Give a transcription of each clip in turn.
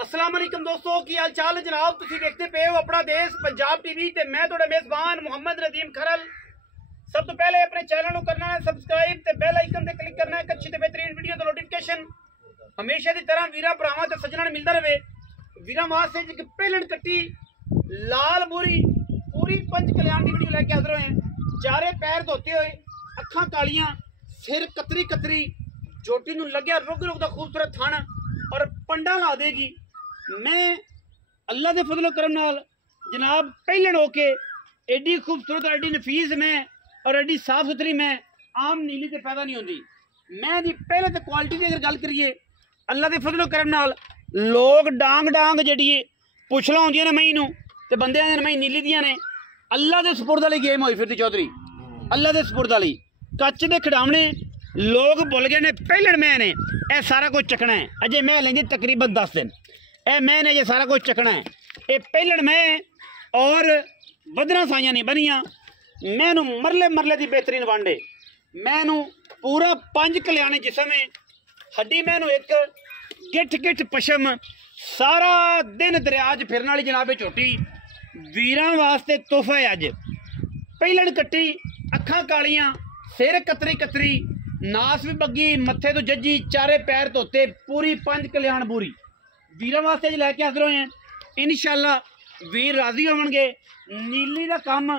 अस्सलाम वालेकुम दोस्तों की हाल चाल है जनाब। तुम देखते पे हो अपना देश पंजाब टीवी ते मैं थोड़ा मेजबान मुहम्मद नदीम खरल। सब तो पहले अपने चैनल को करना है सब्सक्राइब ते बेल आइकन ते क्लिक करना है एक अच्छी ते बेहतरीन वीडियो दा नोटिफिकेशन हमेशा की तरह वीरा भरावां ते सज्जणां नूं मिलदा रहे। वीरा वास्ते एक पहलन कट्टी लाल मूरी पूरी पंच कल्याण की वीडियो लेके हाजिर होए हैं। चारे पैर धोते हुए अखां कालियां सिर कतरी कतरी जोटी नूं लग्या रुग रुग दा खूबसूरत थण और पंडा ला देगी। मैं अल्लाह के फजलो करम नाल जनाब पहलन होके एडी खूबसूरत एडी नफीस मैं और एडी साफ सुथरी मैं आम नीली से पैदा नहीं होती। मैं दी पहले तो क्वालिटी की अगर गल करिए अल्लाह के फजलो करम नाल लोग डांग डांग जी पुछला होंदियां ने मई नूं ते बंदे आंदे ने मई नीली दियां ने। अल्लाह के सपुरद वाली गेम होई फिरदी चौधरी, अल्लाह के सपुरद वाली कच के खिडावने लोग भुल गए ने। पहलन मैं ने यह सारा कुछ चकना है, अजे मैं लेंदी तकरीबन 10 दिन ए मैंने ये सारा कुछ चकना है। ये पहलन मैं और बदना साइयां नहीं बनिया मैनू मरले मरले की बेहतरीन वांडे मैनू पूरा 5 कल्याणी जिसम है हड्डी मैनू एक गिठ गिठ पशम सारा दिन दरिया च फिरन वाली जनाबे झोटी वीरां वास्ते तोहफा है। अज पहलन कट्टी अखां कालियां सिर कतरी कतरी नास भी बग्गी मत्थे तो जज्जी चारे पैर धोते पूरी 5 कल्याण पूरी वीरां वास्ते लैके हाजिर होए हैं। इंशाअल्लाह वीर राजी होवणगे। नीली का काम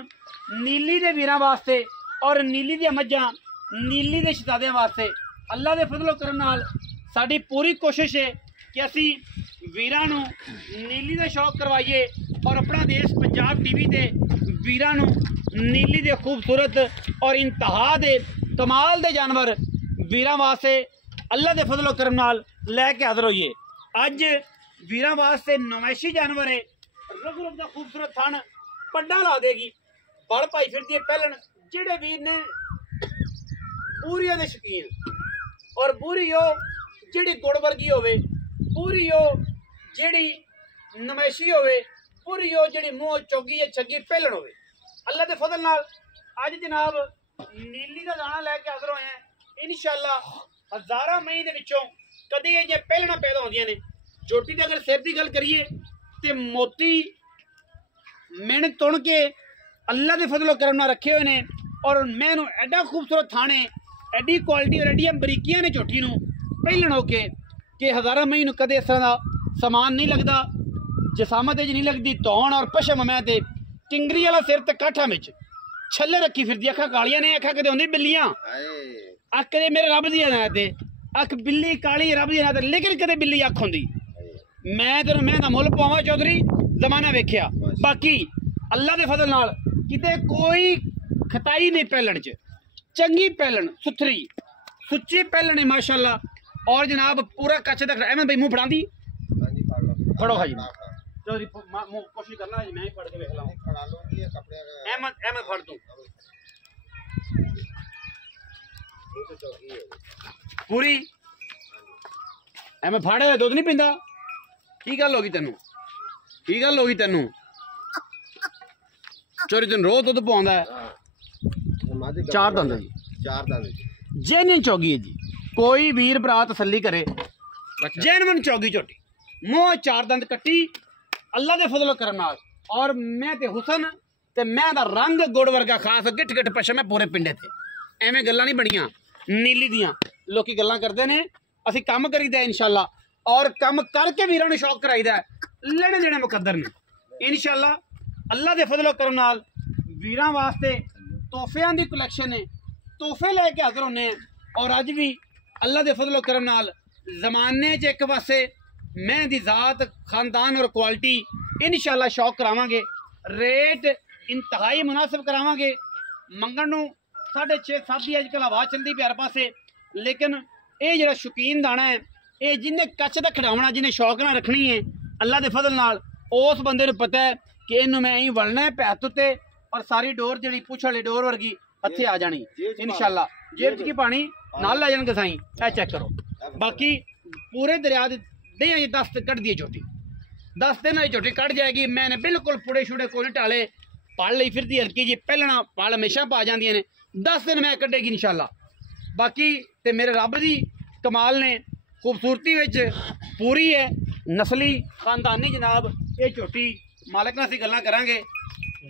नीली के वीरां वास्ते और नीली दी मज्जां नीली के शहजादियां वास्ते अल्लाह के फजलो करम नाल साडी पूरी कोशिश है कि असी वीरां नूं नीली का शौक करवाइए और अपना देश पंजाब टीवी के वीरां नूं नीली के खूबसूरत और इंतहा दे कमाल दे जानवर वीरां वास्ते अल्लाह के फजलो करम नाल लैके हाजिर होइए। अज वीरां वास्ते नमैशी जानवर है रुग रुग दा खूबसूरत थण पंडा ला देगी बड़ पाई फिरदी है। पहलन जेड़े वीर ने पूरी दे शकीन और पूरी हो जेड़ी गुड़ वर्गी होवे पूरी हो जेड़ी नमैशी होवे पूरी हो जेड़ी मुँह चौगी या छगी पहलन होवे अल्लाह के फजल नाल अज जनाब नीली का दाना लैके हाजिर होए हैं। इंशाअल्लाह हज़ारा मई दे विचों कदे ये पहलना पैदा होंदियां ने। जोटी की अगर सिर की गल करिए तो मोती मिण तुण के अल्लाह के फजलो करम नाल रखे हुए ने और मैनू एडा खूबसूरत थाने एडी क्वालिटी और एडियां बरीकियां ने झोटी नूं पहलन होके कि हज़ारा मई नूं कदे इस तरह का समान नहीं लगता। जसामत नहीं लगती धौन और पशम मैं ते टिंगरी वाला सिर ते काठा में छल्ले रखी फिरदी अखा कालियां ने अखा कदे होंदी बिल्लियां अख कदे मेरे रब दी अनायत है अख बिल्ली काली रब दी अनायत लेकिन कदे बिल्ली अख होंदी। मैं तेन मैं मुल पावा चौधरी जमाना वेख्या बाकी अल्लाह के फजल नाल किते कोई खताई नहीं पहलन च चंगी पहलन सुथरी सुच्ची पहलन है माशाअल्लाह। और जनाब पूरा कच्च दा अहमद भाई मुंह फड़ांदी फड़ो हाजी चौधरी कोशिश करना मैं ही फड़ के वेख लाऊं। अहमद अहमद फड़ तू पूरी अहमद फाड़े दुध नहीं पींदा की गल होगी तेनू की गल होगी तेनू चोरी तेन रोज दुध पवांदा है 4 दंद जेन्युइन चौगी है जी। कोई वीर भरा तसल्ली करे जेन्युइन चौगी झोटी मुँह 4 दंद कट्टी अल्लाह के फजलो करम नाल और मैं ते हुसन ते मैं दा रंग गुड़ वर्गा खास गिठ गिठ पशम है पूरे पिंडे ते एवें गल्लां नहीं बनियां नीली दियां लोकी गल्लां करदे ने असीं कम करीदा इंशाअल्लाह और कम करके वीरां नूं शौक कराईदा लेने देने मुकद्दर ने इंशाअल्लाह। अल्लाह के फजलो करम नाल वीरां वास्ते तोहफियां दी कलैक्शन है तोहफे लैके हाजिर होने और अज भी अल्लाह के फजलो करम नाल जमाने च एक पासे मैं दी जात खानदान और क्वालिटी इंशाअल्लाह शौक करावांगे रेट इंतहाई मुनासिब करावांगे। मंगण नूं 6.5-7 की अजकल हवा चलती प्यार पासे लेकिन ये जरा शौकीन दाना है ये जिन्हें कच्च का खिडावना जिन्हें शौक ना रखनी है अल्लाह के फजल नाल उस बंदे नूं पता है कि इनू मैं यहीं वलना है पैर उत्ते और सारी डोर जी पुछ वाली डोर वर्गी हथे आ जानी इंशाअल्लाह जेब च की पानी नाल लै जाणगे साईं ऐ चेक करो। बाकी पूरे दरिया दे 10 कट दी झोटी 10 दिन झोटी कट जाएगी। मैंने बिल्कुल पुड़े छुड़े कोई टाले पल ली फिरती हल्की जी पहलना पल हमेशा पा जांदियां ने 10 दिन मैं कटेगी इंशाअल्लाह। बाकी ते मेरे रब दी कमाल ने खूबसूरती विच पूरी है नस्ली खानदानी जनाब ये झोटी मालिक नाल असीं गल्लां करांगे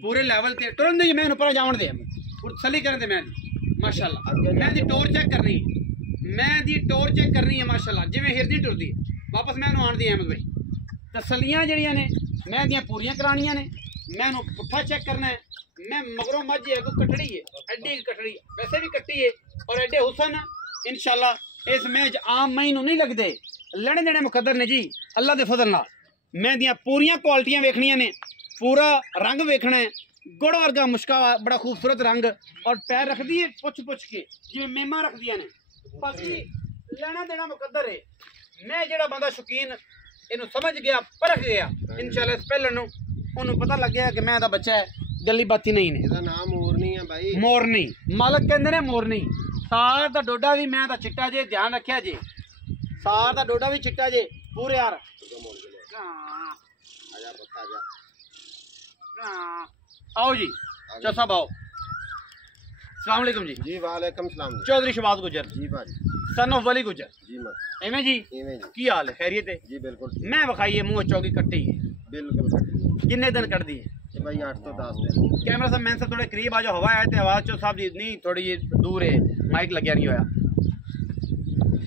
पूरे लैवल ते तुरंत ही मैं ऊपर जावन दे तसल्ली करन दे मैं माशाअल्लाह मैं दी टोर चेक करनी है माशाअल्लाह जिवें हिरदी टुरदी है वापस मैं आण दी अहमद भाई तसल्लियां जड़ियां ने मैं दियां पूरियां करानियां ने मैं पुट्ठा चेक करना है मैं मगरों मझ है को कटड़ी है एडी कटड़ी वैसे भी कट्टी है और एडे हुसन इंशाल्लाह इस मैच आम मई नहीं लगते लेने देने मुकद्दर ने जी अल्लाह के फजल नाल मैं दियां पूरियां क्वालिटियां वेखनियां ने पूरा रंग वेखना है गुड़ वर्गा मुश्का बड़ा खूबसूरत रंग और पैर रख दिए पुछ के जिवें मेमा रख दिया ने बाकी लेना देना मुकद्दर है मैं जेड़ा बंदा शौकीन इनू समझ गया परख गया इंशाल्लाह इस पहले नू ओनू पता लग गया कि मैं दा बच्चा है गली बाती नहीं ने ਇਹਦਾ ਨਾਮ ਮੋਰਨੀ ਹੈ ਭਾਈ मोरनी मालक कहंदे ने मोरनी सार दा डोडा भी मैं दा चिट्टा जे ध्यान रखिया जे सार दा डोडा भी चिट्टा जे पूरे यार ਆਜਾ ਬੱਤਾ ਜਾ आओ जी चौ साहब आओ अस्सलाम वालेकुम जी ਜੀ ਵਾਲੇਕਮ ਸਲਾਮ ਜੀ चौधरी शहबाज गुजर ਜੀ ਭਾਜੀ सन ऑफ वली गुजर ਜੀ ਮੈਂ एवें जी ਇਵੇਂ ਜੀ की हाल है खैरियत है ਜੀ ਬਿਲਕੁਲ मैं विखाइए मुंह चौकी कट्टी है ਬਿਲकुल किन्ने दिन कट दी है ਤੇ ਭਾਈ 8 ਤੋਂ 10 ਦਿਨ कैमरा साहब मैं थोड़े करीब आ जाओ हवा है तो आवाज चो साहब जी नहीं थोड़ी दूर है माइक लग्या नहीं होया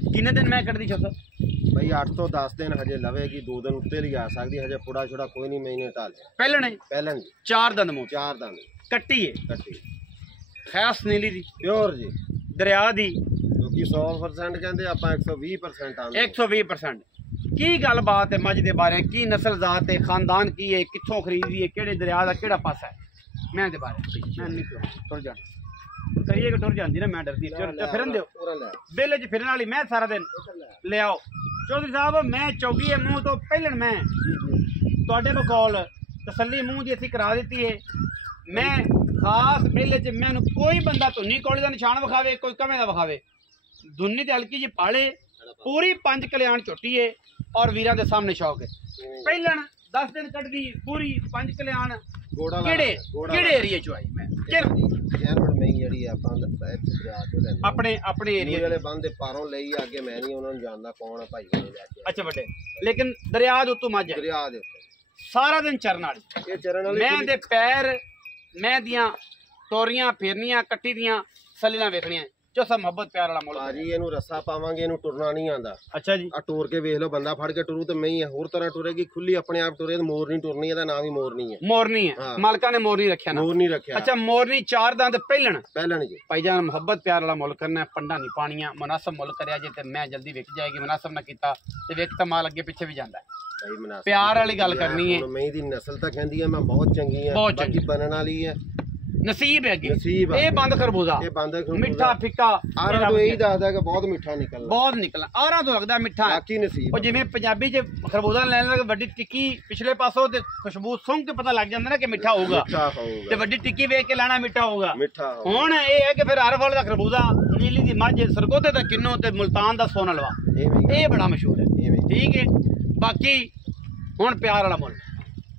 किन्ने दिन मैं कट दी चो साहब ਭਾਈ 8 ਤੋਂ 10 ਦਿਨ ਹਜੇ ਲਵੇਗੀ 2 ਦਿਨ ਉੱਤੇ ਲਈ ਆ ਸਕਦੀ ਹਜੇ ਪੁੜਾ ਛੋੜਾ ਕੋਈ ਨਹੀਂ ਮਹੀਨੇ ਟਾਲ पहले नहीं ਪਹਿਲਾਂ 4 दिन मुंह 4 ਦਿਨ कट्टी है ਕੱਟੀ खैस नीली दी ਪਿਓਰ ਜੀ दरिया दी ਕਿਉਂਕਿ 100% ਕਹਿੰਦੇ ਆਪਾਂ 120% ਆਉਂਦੇ 120% की गल बात है मझ के बारे की नस्ल जात है खानदान की है कितों खरीदी है केड़े दरिया का केड़ा पासा है मैं दे बारे मैं नहीं टुर जाना करिए कि टुर जाती ना मैं डरती फिरन दो ਪੂਰਾ ਲੈ बेले च फिरन वाली मैं सारा दिन ले आओ चौधरी साहब मैं चौकी है मुंह तो पहले मैं ਤੁਹਾਡੇ बकौल तसल्ली मुंह की असी करा दी है मैं खास मेले च मैनू कोई बंदा धुन्नी कौड़ी का निशान विखावे कोई कमे का विखावे धुन्नी ते हल्की जी पाले पूरी 5 कल्याण झोटी है और वीरां दे सामने शौक है पहलन 10 दिन कटदी पूरी 5 कल्याण ਗੋੜਾ केड़े एरिया चो आई मैं ਜੈਨਵਰ ਮੈਂ ਜਿਹੜੀ ਆਪਾਂ ਬੈਠ ਦਰਿਆ ਤੋਂ ਲੈਂਦੇ अपने एरिया ਵਾਲੇ ਬੰਦੇ ਪਾਰੋਂ ਲਈ ਅੱਗੇ ਮੈਂ ਨਹੀਂ ਉਹਨਾਂ ਨੂੰ ਜਾਣਦਾ ਕੌਣ ਆ ਭਾਈ ਉਹਨੇ ਲੈ ਕੇ अच्छा बड़े लेकिन दरिया दे उत्तों मझ है ਦਰਿਆ ਦੇ ਉੱਤੇ सारा दिन चरन वाली ਇਹ ਚਰਨ ਵਾਲੀ मैं दे पैर मैं दियां टोरियां फेरनियां कट्टी दियां सलीलां वेखनियां जो सब मोहब्बत प्यार वाला मुल्क ਭਾਜੀ ਇਹਨੂੰ ਰੱਸਾ ਪਾਵਾਂਗੇ ਇਹਨੂੰ ਟੁਰਨਾ ਨਹੀਂ ਆਂਦਾ अच्छा जी ਆ ਟੋਰ ਕੇ ਵੇਖ ਲਓ ਬੰਦਾ ਫੜ ਕੇ ਟੁਰੂ ਤੇ ਮੈਂ ਹੀ ਹੋਰ ਤਰ੍ਹਾਂ ਟੁਰੇਗੀ ਖੁੱਲੀ ਆਪਣੇ ਆਪ ਟੁਰੇ ਤੇ ਮੋਰ ਨਹੀਂ ਟੁਰਨੀ ਇਹਦਾ ਨਾਮ ਹੀ ਮੋਰਨੀ ਹੈ मोरनी है हाँ। मालका ने मोरनी रखा ना ਮੋਰ ਨਹੀਂ ਰੱਖਿਆ अच्छा मोरनी 4 दंद पहलन ਪਹਿਲਾਂ ਨਹੀਂ ਜੀ भाईजान मोहब्बत प्यार वाला मुल्क करना है पंडा नहीं पानियां मुनासब मुल्क करया जे ते मैं जल्दी विक जाएगी मुनासब ना कीता ते विक तो माल अगे पीछे भी जांदा है ਭਾਈ ਮਨਾਸ प्यार वाली गल करनी है ਮੈਂ ਦੀ ਨਸਲ ਤਾਂ ਕਹਿੰਦੀ ਹੈ ਮੈਂ ਬਹੁਤ ਚੰਗੀ ਆ ਬਹੁਤ ਬਾਕੀ ਚੰਗੀ। ਬਣਨ ਵਾਲੀ ਹੈ नसीब है अगे नसीब है। ये बंद खरबूजा ਇਹ ਬੰਦ मिठा फिक्का ਆਰਾ ਤੋਂ ਇਹੀ ਦੱਸਦਾ ਕਿ ਬਹੁਤ ਮਿੱਠਾ ਨਿਕਲਦਾ बहुत निकला आरा तो लगता मिठा है ਬਾਕੀ ਨਸੀਬ ਉਹ ਜਿਵੇਂ ਪੰਜਾਬੀ ਚ ਖਰਬੂਜ਼ਾ ਲੈਣ ਲੱਗੇ ਵੱਡੀ ਟਿੱਕੀ ਪਿਛਲੇ ਪਾਸੋਂ ਤੇ ਖੁਸ਼ਬੂ ਸੁੰਘ ਕੇ ਪਤਾ ਲੱਗ ਜਾਂਦਾ ਨਾ ਕਿ ਮਿੱਠਾ ਹੋਊਗਾ ਮਿੱਠਾ ਤੇ ਹੋਊਗਾ ਵੱਡੀ ਟਿੱਕੀ ਵੇਖ ਕੇ ਲੈਣਾ ਮਿੱਠਾ ਹੋਊਗਾ ਮਿੱਠਾ ਹੋਊਗਾ ਹੁਣ ਇਹ ਹੈ ਕਿ ਫਿਰ ਹਰ ਫਲ ਦਾ ਖਰਬੂਜ਼ਾ ਨੀਲੀ ਦੀ ਮੱਝ ਸਰਗੋਧੇ ਦਾ ਕਿੰਨੋ ਤੇ ਮੁਲਤਾਨ ਦਾ ਸੋਨ ਹਲਵਾ ਐਵੇਂ ਇਹ ਬੜਾ ਮਸ਼ਹੂਰ ਹੈ ਐਵੇਂ ਠੀਕ ਹੈ ਬਾਕੀ ਹੁਣ ਪਿਆਰ ਵਾਲਾ ਮੁੱਲ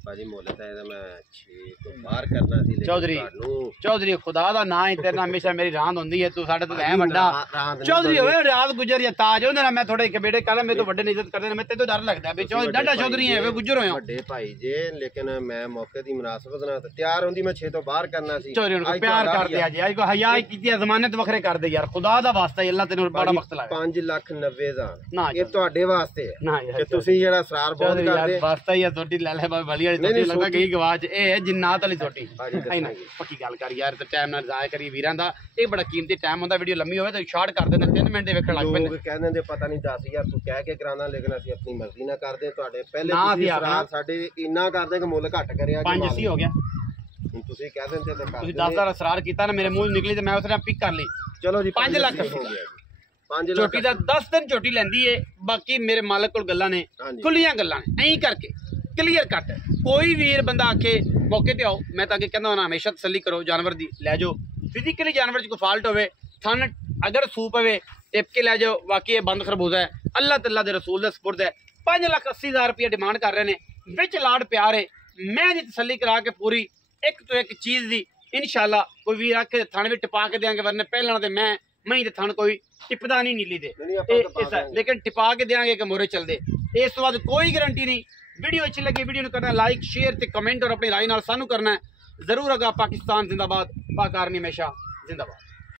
ਭਾਜੀ ਮੁੱਲ ਤਾਂ ਇਹਦਾ ਮੈਂ 6 ਤੋਂ ਬਾਹਰ ਕਰਨਾ ਸੀ ਲੇਕਿਨ ਚੌਧਰੀ ਤੁਹਾਨੂੰ ਚੌਧਰੀ ਖੁਦਾ ਦਾ ਨਾਂ ਹੀ ਤੇਰੇ ਨਾਲ ਹਮੇਸ਼ਾ ਮੇਰੀ ਰਾਂਦ ਹੁੰਦੀ ਹੈ ਤੂੰ ਸਾਡੇ ਤੋਂ ਐ ਵੱਡਾ ਰਾਤ ਨੂੰ ਚੌਧਰੀ ਹੋਵੇ ਰਿਆਜ਼ ਗੁਜਰ ਜਾਂ ਤਾਜ ਉਹਦੇ ਨਾਲ ਮੈਂ ਥੋੜੇ ਬੇੜੇ ਕਹਿੰਦਾ ਮੇਰੇ ਤੋਂ ਵੱਡੇ ਨੇ ਇੱਜ਼ਤ ਕਰਦੇ ਨੇ ਮੈਂ ਤੈਨੂੰ ਡਰ ਲੱਗਦਾ ਵੀ ਚੌਧਰੀ ਡਾਡਾ ਚੌਧਰੀ ਹੈ ਵੇ ਗੁਜਰ ਹੋਇਆ ਵੱਡੇ ਭਾਈ ਜੇ ਲੇਕਿਨ ਮੈਂ ਮੌਕੇ ਦੀ ਮੁਨਾਸਬਤ ਨਾਲ ਤਾਂ ਤਿਆਰ ਹੁੰਦੀ ਮੈਂ 6 ਤੋਂ ਬਾਹਰ ਕਰਨਾ ਸੀ ਚੌਧਰੀ ਨੂੰ ਪਿਆਰ ਕਰਦੇ ਆ ਜੀ ਅੱਜ ਕੋ ਹਯਾ ਕੀਤੀ ਜ਼ਮਾਨਤ ਵੱਖਰੇ ਕਰਦੇ ਯਾਰ ਖੁਦਾ ਦਾ ਵਾਸਤਾ ਹੀ ਅੱਲਾਹ ਤੈਨੂੰ ਬੜਾ ਵਕਤ ਲਾਵੇ 5,90,000 ਨਾ ਇਹ ਤੁਹਾਡੇ ਵਾਸਤੇ ਹੈ ਨਾ ਯਾਰ ਕਿ ਤੁਸੀਂ ਜਿਹੜਾ ਸਰਾਰ ਬਹੁਤ ਚੌਧਰੀ ਯਾਰ ਕਰਦੇ ਵਾਸਤਾ ਹੀ ਆ ਤੁਹਾਡੀ ਲੈ ਲੈ ਬਾਬੇ ਬਲੀ ਵਾਲੀ ਤੁਹਾਡੀ ਲੱਗਦਾ ਗਈ ਗਵਾਚ ਇਹ ਹੈ ਜਿੰਨਾਤ ਵਾਲੀ ਤੁਹਾਡੀ ਭਾਜੀ ਨਹੀਂ ਨਹੀਂ ਪੱਕੀ ਗੱਲ ਕਰ ਯਾਰ ਤੇ ਟਾਈਮ ਨਾਲ ਜ਼ਾਇਆ ਕਰੀ ਵੀਰਾਂ ਦਾ ਇਹ ਬੜਾ ਕੀਮਤੀ ਟਾਈਮ ਹੁੰਦਾ ਵੀਡੀਓ ਲੰਮੀ ਹੋਵੇ ਤਾਂ ਸ਼ਾਰਟ ਕਰ ਦਿੰਦੇ 3 ਮਿੰਟ ਦੇ ਵੇਖਣ ਲੱਗ ਪੈਂਦੇ ਲੋਕ ਕਹਿੰਦੇ ਨੇ ਪਤਾ ਨਹੀਂ 10,000 ਤੂੰ ਕਹਿ ਕੇ ਕਰਾਣਾ ਲੇਕਿਨ ਅਸੀਂ ਆਪਣੀ ਮਰਜ਼ੀ ਨਾਲ ਕਰਦੇ ਤੁਹਾਡੇ ਪਹਿਲੇ ਨਾ ਤੁਸੀਂ ਅਸੀਂ ਆਖਣਾ। ਸਰਾਰ ਸਾਡੇ ਇੰਨਾ ਕਰਦੇ ਕਿ ਮੁੱਲ ਘੱਟ ਕਰਿਆ ਜੀ 5 80 ਹੋ ਗਿਆ ਹੁਣ ਤੁਸੀਂ ਕਹਿ ਦਿੰਦੇ ਤੇ ਕਰ ਤੁਸੀਂ ਦਿੰਦੇ। 10,000 ਅਸਰਾਰ ਕੀਤਾ ਨਾ ਮੇਰੇ ਮੂੰਹ 'ਚ ਨਿਕਲੀ ਤੇ ਮੈਂ ਉਸ ਟਾਈਮ ਪਿਕ ਕਰ ਲਈ ਚਲੋ ਜੀ 5 ਲੱਖ ਹੋ ਗਿਆ ਜੀ 5 ਲੱਖ ਝੋਟੀ ਦਾ 10 ਦਿਨ ਝੋਟੀ ਲੈਂਦੀ ਏ ਬਾਕੀ ਮੇਰੇ ਮਾਲਕ ਕੋਲ ਗੱਲਾਂ ਨੇ ਹਾਂਜੀ। ਖੁੱਲੀਆਂ ਗੱਲਾਂ ਨੇ ਐਂ ਕਰਕੇ ਕਲੀਅਰ ਕੱਟ ਕੋਈ ਵੀਰ ਬੰਦਾ ਆਖੇ ਮੌਕੇ ਤੇ ਆਓ ਮੈਂ ਤਾਂ ਅੱਗੇ ਕਹਿੰਦਾ ਹਾਂ ਹਮੇਸ਼ਾ ਤਸੱਲੀ ਕਰੋ ਜਾਨਵਰ ਦੀ ਲੈ ਜਾਓ ਫਿਜ਼ੀਕਲੀ ਜਾਨਵਰ 'ਚ ਕੋਈ ਫਾਲਟ ਹੋਵੇ ਥਣ ਅਗਰ ਸੂਪ ਹੋਵੇ ਟਿਪ ਕੇ ਲੈ ਜਾਓ ਬਾਕੀ ਇਹ ਬੰਦ ਖਰਬੂਜ਼ਾ ਹੈ ਅੱਲਾਹ ਤੱਲਾ ਦੇ ਰਸੂਲ ਦੇ ਸਪੁਰਦ ਹੈ 5,80,000 ਰੁਪਏ ਡਿਮਾਂਡ ਕਰ ਰਹੇ ਨੇ ਵਿੱਚ ਲਾੜ ਪਿਆਰ ਹੈ ਮੈਂ ਜੀ ਤਸੱਲੀ ਕਰਾ ਕੇ ਪੂਰੀ ਇੱਕ ਤੋਂ ਇੱਕ ਚੀਜ਼ ਦੀ इंशाल्लाह कोई वीर आके थाने में टपा के देंगे वरने पहले तो मैं ਮੈਂ ਤੇ ਥਣ ਕੋਈ ਟਿਪਦਾ ਨਹੀਂ ਨੀਲੀ ਦੇ ਨਹੀਂ, ਆਪਾਂ ਤਾਂ ਪਾ ऐसा देंगे। लेकिन टिपा के देंगे कि मोरे चल दे इस तो बाद कोई गारंटी नहीं। वीडियो अच्छी लगी वीडियो करना लाइक शेयर ते कमेंट और अपनी राय नाल सानू करना है जरूर। अगर पाकिस्तान जिंदाबाद, पाक आर्मी हमेशा जिंदाबाद।